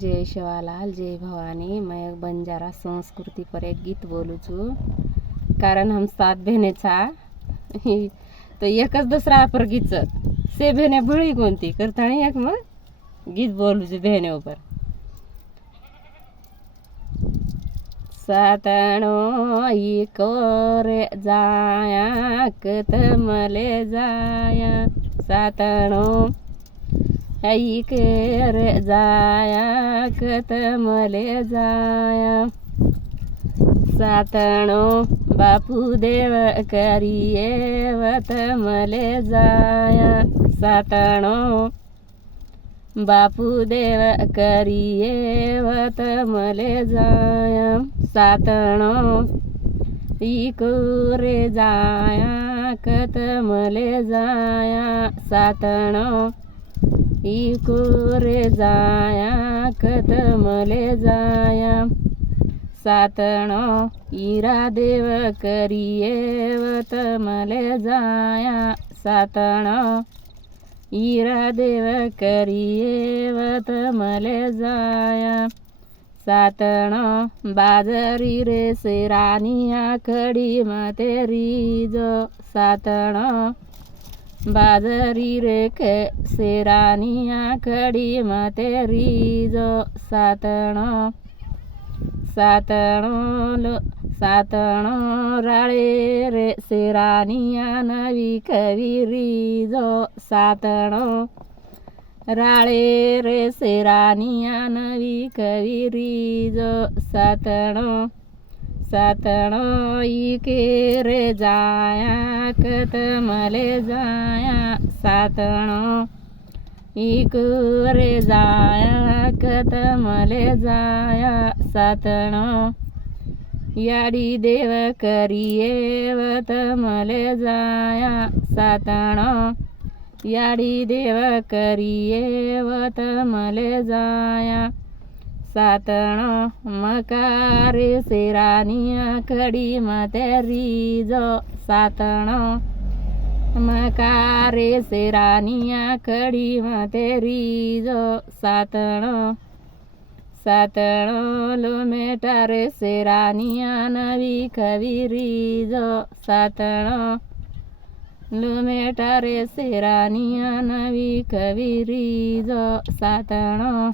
जय शिवालाल जय भवानी। मैं एक बंजारा संस्कृति पर एक गीत बोलू छू। कारण हम 7 बहने छा तो एकच दुसरा पर गीत से बहने भळी कोणती करताणी एक मग गीत बोलू छू बहने ऊपर। सातणो इकोरे जाया कतमले जाया सातणो ऐकेर जाया कतमले जाया सातणो बापू देव करिये वतमले जाया सातणो बापू देव करिये वतमले जाया सातणो इकोरे जाया कतमले जाया सातणो इकोरे जाया कतमले जाया सातणो इरा देव करिये वतमले जाया सातणो इरा देव करिये वतमले जाया सातणो बाजरी रे सेरानिया खडी mateरी जो सातणो बाजरी रे सेरानिया खडी mateरी जो सातणो सातणो सातणो राळे रे सेरानिया नवी कविरी जो सातणो राळे रे सेरानिया नवी कविरी जो सातणो सातणो इके रे जाया कतमले जाया सातणो इकुरे जाया कतमले जाया सातणो याडी देव करिये वतमले जाया सातणो याडी देव करिये वतमले जाया सातणो मकारे सेरानिया खडी mateरी जो सातणो मकारे सेरानिया खडी mateरी जो सातणो सातणो लोमेटारे सेरानिया नवी कविरी जो सातणो लोमेटारे सेरानिया नवी कविरी जो सातणो।